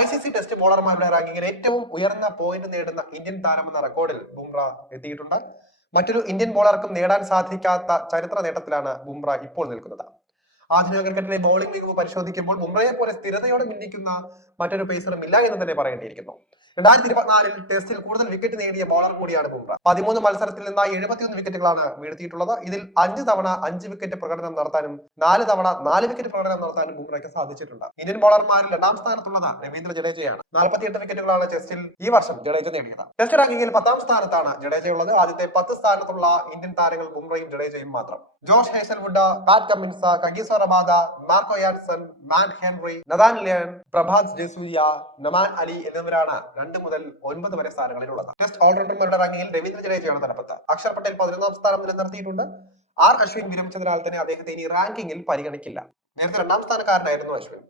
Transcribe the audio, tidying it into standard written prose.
ICC test ബോളർമാരുടെ റാങ്കിങ്ങിൽ ഏറ്റവും ഉയർന്ന പോയിന്റ് നേടുന്ന ഇന്ത്യൻ താരമെന്ന റെക്കോർഡിൽ ബുംറ എത്തിയിട്ടുണ്ട്. മറ്റൊരു ഇന്ത്യൻ ബോളർക്കും നേടാൻ സാധിക്കാത്ത ചരിത്ര നേട്ടത്തിലാണ് ബുംറ ഇപ്പോൾ നിൽക്കുന്നത്. ആധുനിക ക്രിക്കറ്റിലെ ബൗളിംഗ് മികവ് പരിശോധിക്കുമ്പോൾ ബുംറയെ പോലെ സ്ഥിരതയോടെ മിന്നിക്കുന്ന മറ്റൊരു പേസറും ഇല്ല എന്ന് തന്നെ പറയേണ്ടിയിരിക്കുന്നു. 2024 ടെസ്റ്റിൽ കൂടുതൽ വിക്കറ്റ് നേടിയ ബോളർ കൂടിയാണ് ബുംറ. 13 മത്സരത്തിൽ നിന്നായി 71 വിക്കറ്റുകളാണ് വീഴ്ത്തിയിട്ടുള്ളത്. ഇതിൽ 5 തവണ 5 വിക്കറ്റ് പ്രകടനം നടത്താനും 4 തവണ 4 വിക്കറ്റ് പ്രകടനം നടത്താനും ബുംറയ്ക്ക് സാധിച്ചിട്ടുണ്ട്. ഇന്ത്യൻ ബോളർമാരിൽ രണ്ടാം സ്ഥാനത്തുള്ളത് രവീന്ദ്ര ജഡേജയാണ്. 48 വിക്കറ്റുകളാണ് ടെസ്റ്റിൽ ഈ വർഷം ജഡേജ നേടിയത്. ടെസ്റ്റ് റാങ്കിങ്ങിൽ 10ാം സ്ഥാനത്താണ് ജഡേജയുള്ളത്. ആദ്യത്തെ 10 സ്ഥാനത്തുള്ള ഇന്ത്യൻ താരങ്ങൾ ബുംറയും ജഡേജയും മാത്രം. Josh Hazlewood, Pat Cummins, Kagiso Rabada, Marco Jansen, Matt Henry, Nathan Lyon, Prabath Jayasuriya, Noman Ali എന്നിവരാണ് 2 മുതൽ 9 വരെ സ്ഥാനങ്ങളിലുള്ളത്. ടെസ്റ്റ് ഓൾറൗണ്ടർമാരുടെ റാങ്കിങ്ങിൽ രവീന്ദ്ര ജഡേജയാണ് തലപ്പത്ത്. അക്ഷർ പട്ടേൽ 11ാം സ്ഥാനം നിലനിർത്തിയിട്ടുണ്ട്. ആർ അശ്വിൻ വിരമിച്ചതിനാൽ തന്നെ അദ്ദേഹത്തെ ഇനി റാങ്കിങ്ങിൽ പരിഗണിക്കില്ല. നേരത്തെ 2ാം സ്ഥാനക്കാരനായിരുന്നു അശ്വിൻ.